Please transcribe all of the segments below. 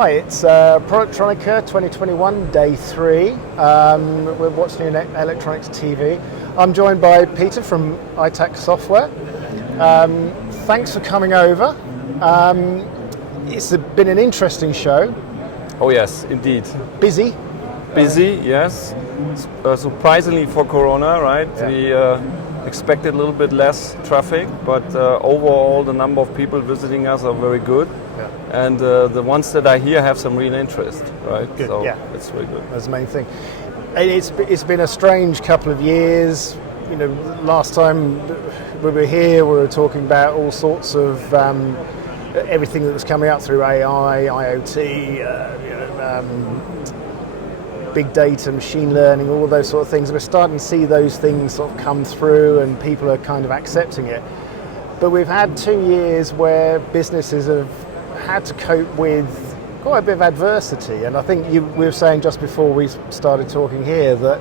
Hi, it's Productronica 2021, day 3. We're watching electronics TV. I'm joined by Peter from iTAC Software. Thanks for coming over. It's been an interesting show. Oh yes, indeed. Busy. Busy, yes. Surprisingly for Corona, right? Yeah. We expected a little bit less traffic, but overall the number of people visiting us are very good. Yeah. And the ones that are here have some real interest, right? Good, so yeah. it's very good. That's the main thing. It's been a strange couple of years. You know, last time we were here, we were talking about all sorts of everything that was coming up through AI, IoT, big data, machine learning, all of those sort of things. We're starting to see those things sort of come through, and people are kind of accepting it. But we've had 2 years where businesses have had to cope with quite a bit of adversity, and I think we were saying just before we started talking here that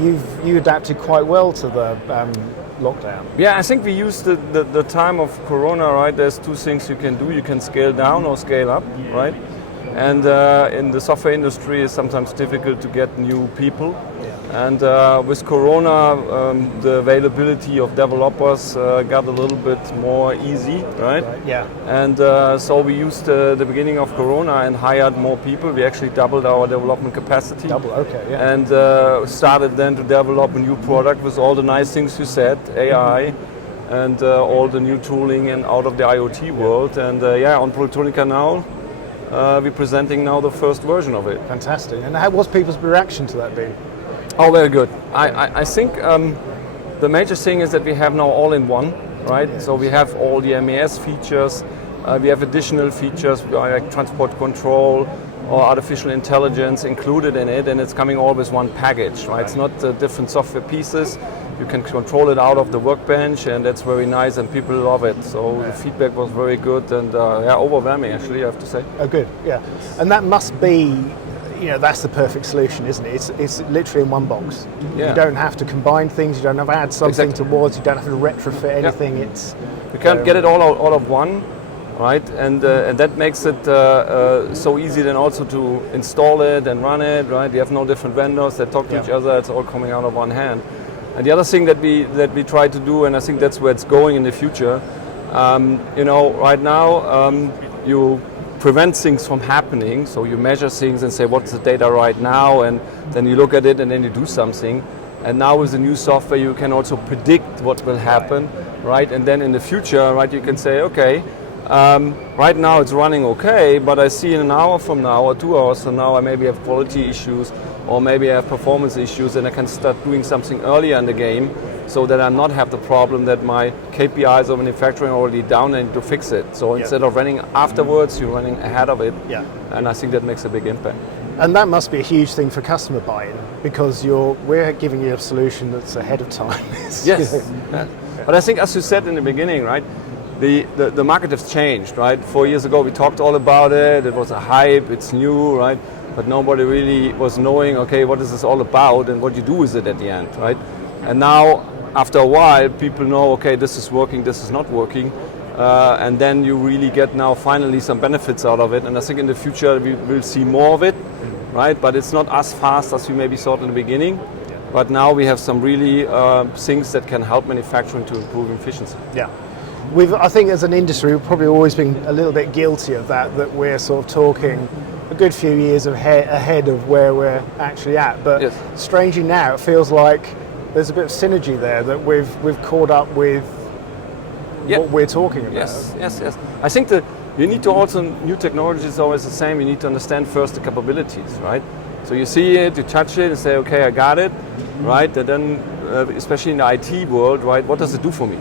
you adapted quite well to the lockdown. Yeah, I think we used the time of Corona, right? There's two things you can do. You can scale down or scale up, right? And in the software industry, it's sometimes difficult to get new people. Yeah. And with Corona, the availability of developers got a little bit more easy, right? Yeah. And so we used the beginning of Corona and hired more people. We actually doubled our development capacity. Okay, yeah. And started then to develop a new product with all the nice things you said, AI, and all the new tooling and out of the IoT world. And on Productronica now, we're presenting now the first version of it. Fantastic. And how was people's reaction to that been? Oh, very good. I think the major thing is that we have now all-in-one, right? Yes. So we have all the MES features. We have additional features like transport control or artificial intelligence included in it, and it's coming all with one package, right? It's not different software pieces. You can control it out of the workbench, and that's very nice, and people love it. So the feedback was very good, and overwhelming actually, I have to say. Oh, good. Yeah, and that must be, that's the perfect solution, isn't it? It's literally in one box. Yeah. You don't have to combine things. You don't have to add something towards. You don't have to retrofit anything. Yeah. It's you can't get it all of one, right? And that makes it so easy then also to install it and run it, right? You have no different vendors that talk to each other. It's all coming out of one hand. And the other thing that we try to do, and I think that's where it's going in the future, right now you prevent things from happening. So you measure things and say, what's the data right now? And then you look at it and then you do something. And now with the new software, you can also predict what will happen, right? And then in the future, right, you can say, okay, right now it's running okay, but I see in an hour from now or 2 hours from now, I maybe have quality issues, or maybe I have performance issues, and I can start doing something earlier in the game so that I not have the problem that my KPIs of manufacturing are already down and I need to fix it. So instead of running afterwards, you're running ahead of it. Yeah. And I think that makes a big impact. And that must be a huge thing for customer buy-in, because we're giving you a solution that's ahead of time. Yes. Yeah. But I think, as you said in the beginning, right, the market has changed, right? 4 years ago we talked all about it, it was a hype, it's new, right? But nobody really was knowing, okay, what is this all about and what you do with it at the end, right? And now, after a while, people know, okay, this is working, this is not working, and then you really get now finally some benefits out of it. And I think in the future we will see more of it, right? But it's not as fast as we maybe thought in the beginning. But now we have some really things that can help manufacturing to improve efficiency. Yeah. I think as an industry, we've probably always been a little bit guilty of that we're sort of talking a good few years ahead of where we're actually at. But strangely now, it feels like there's a bit of synergy there, that we've caught up with what we're talking about. Yes. I think that you need to also, new technology is always the same, you need to understand first the capabilities, right? So you see it, you touch it and say, okay, I got it, right? And then, especially in the IT world, right, what does it do for me,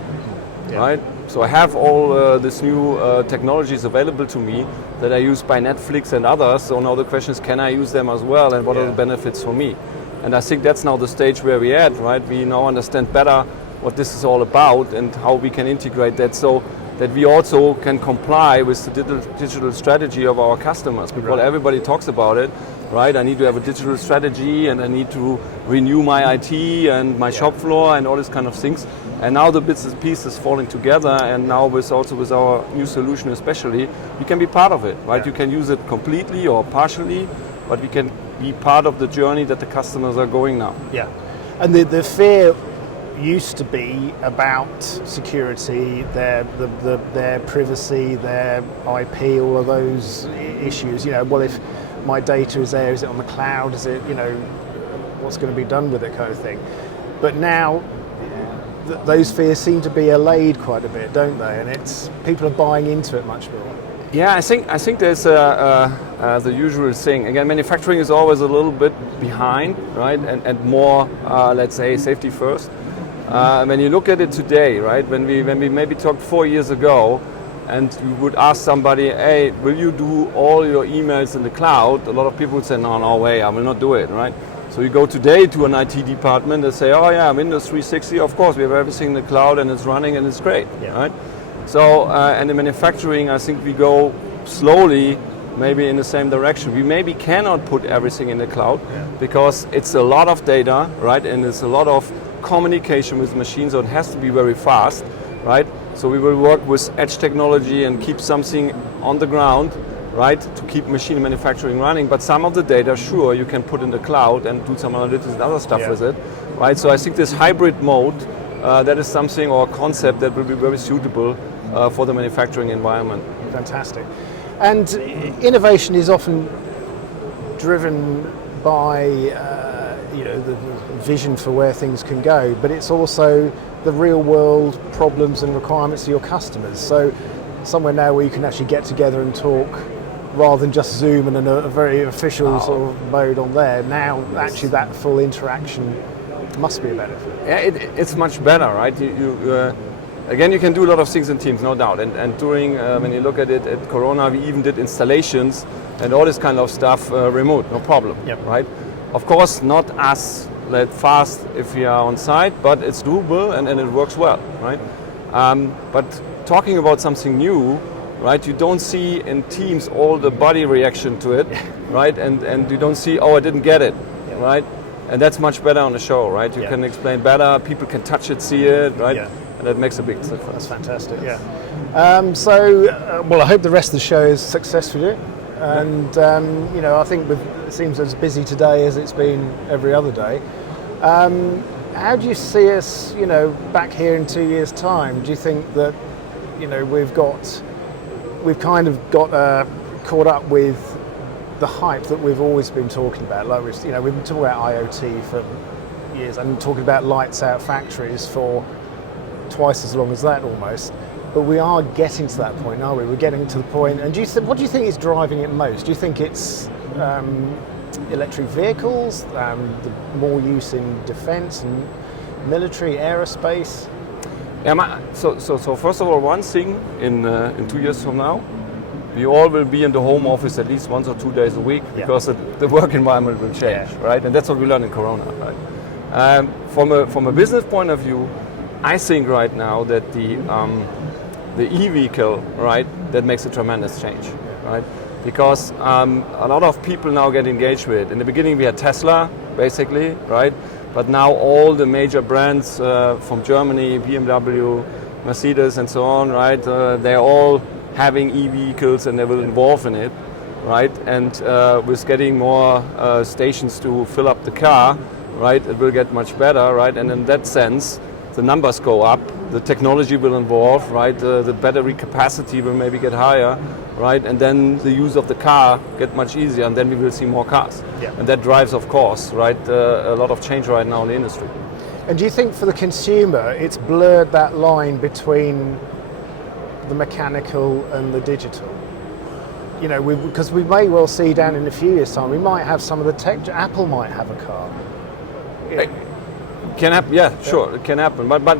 right? So I have all this new technologies available to me that I use by Netflix and others. So now the question is, can I use them as well, and what are the benefits for me? And I think that's now the stage where we're at, right? We now understand better what this is all about and how we can integrate that so that we also can comply with the digital strategy of our customers. Because everybody talks about it, right? I need to have a digital strategy, and I need to renew my IT and my shop floor and all these kind of things. And now the bits and pieces falling together, and now with our new solution especially, we can be part of it, right? Yeah. You can use it completely or partially, but we can be part of the journey that the customers are going now. Yeah, and the fear used to be about security, their privacy, their IP, all of those issues. Well, if my data is there, is it on the cloud? Is it, what's going to be done with it, kind of thing. But now those fears seem to be allayed quite a bit, don't they? And people are buying into it much more. Yeah, I think there's the usual thing. Again, manufacturing is always a little bit behind, right? And more, let's say, safety first. When you look at it today, right? When we maybe talked 4 years ago, and you would ask somebody, hey, will you do all your emails in the cloud? A lot of people would say, no way, I will not do it, right? So you go today to an IT department and say, oh yeah, Windows 360, of course, we have everything in the cloud and it's running and it's great, right? So, and in manufacturing, I think we go slowly, maybe in the same direction. We maybe cannot put everything in the cloud because it's a lot of data, right? And it's a lot of communication with machines, so it has to be very fast, right? So we will work with edge technology and keep something on the ground, right, to keep machine manufacturing running. But some of the data, sure, you can put in the cloud and do some analytics and other stuff with it, right? So I think this hybrid mode, that is something or concept that will be very suitable for the manufacturing environment. Fantastic. And innovation is often driven by the vision for where things can go, but it's also the real world problems and requirements of your customers. So somewhere now where you can actually get together and talk rather than just Zoom and in a very official sort of mode on there. Now actually that full interaction must be a benefit. Yeah, it's much better, right? Again, you can do a lot of things in Teams, no doubt. And during, when you look at it at Corona, we even did installations and all this kind of stuff remote, no problem, right? Of course, not as fast if we are on site, but it's doable and it works well, right? But talking about something new, right? You don't see in Teams all the body reaction to it, right? And you don't see, oh, I didn't get it, right? And that's much better on the show, right? You can explain better, people can touch it, see it, right? And that makes a big difference. That's fantastic, well, I hope the rest of the show is successful. And, I think it seems as busy today as it's been every other day. How do you see us, back here in 2 years' time? Do you think that, we've kind of got caught up with the hype that we've always been talking about? Like we've been talking about IoT for years and talking about lights out factories for twice as long as that almost. But we are getting to that point, aren't we? We're getting to the point. And what do you think is driving it most? Do you think it's electric vehicles, the more use in defence and military, aerospace? Yeah, so first of all, one thing in 2 years from now, we all will be in the home office at least 1 or 2 days a week because the work environment will change, right? And that's what we learned in Corona, right? From a business point of view, I think right now that the e-vehicle, right, that makes a tremendous change, right? Because a lot of people now get engaged with it. In the beginning we had Tesla, basically, right? But now all the major brands from Germany, BMW, Mercedes and so on, right? They're all having e-vehicles and they will involve in it, right? And with getting more stations to fill up the car, right, it will get much better, right? And in that sense, the numbers go up, the technology will evolve, right? The battery capacity will maybe get higher, right? And then the use of the car get much easier, and then we will see more cars. And that drives, of course, right, a lot of change right now in the industry. And do you think for the consumer, it's blurred that line between the mechanical and the digital? Because we may well see down in a few years' time, we might have some of the tech. Apple might have a car. Can happen, sure, it can happen. But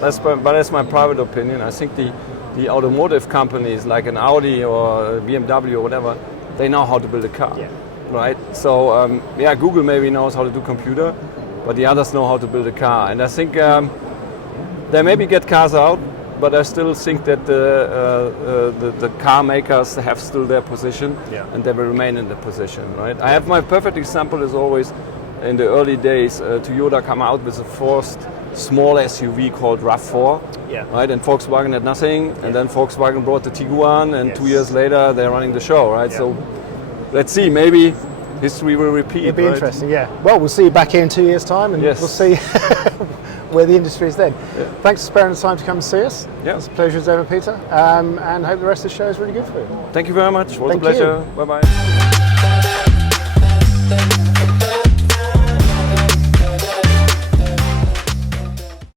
that's my private opinion. I think the automotive companies like an Audi or BMW or whatever, they know how to build a car, right? So Google maybe knows how to do computer, but the others know how to build a car. And I think they maybe get cars out, but I still think that the car makers have still their position, and they will remain in the position, right? I have my perfect example is always in the early days, Toyota come out with the first small SUV called RAV4, right? And Volkswagen had nothing, and then Volkswagen brought the Tiguan, and 2 years later they're running the show, right? So let's see, maybe history will repeat. It'll be interesting, Well, we'll see you back here in 2 years' time, and we'll see where the industry is then. Thanks for sparing the time to come and see us. It's a pleasure as ever, Peter, and hope the rest of the show is really good for you. Thank you very much. It was a pleasure. Bye-bye.